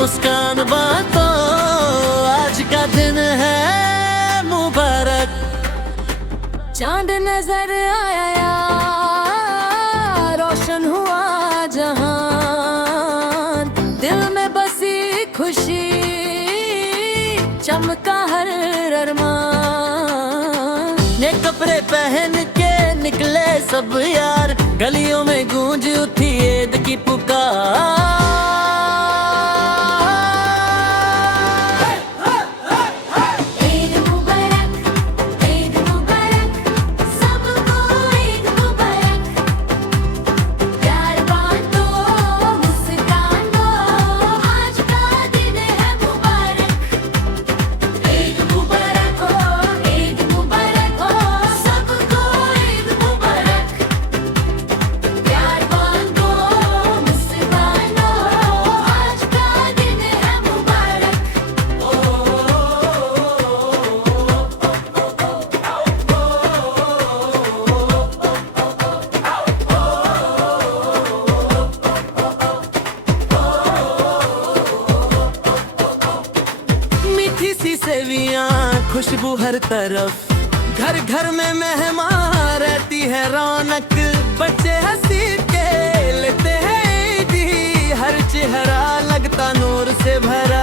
मुस्कान बांटो, आज का दिन है मुबारक। चांद नजर आया यार, रोशन हुआ जहान, दिल में बसी खुशी, चमका हर अरमान। नए कपड़े पहन के निकले सब यार, गलियों में गूंज उठी ईद की पुकार। सेवियां खुशबू हर तरफ, घर घर में मेहमान रहती है रौनक। बच्चे हंसी के लेते हैं ईदी, हर चेहरा लगता नूर से भरा।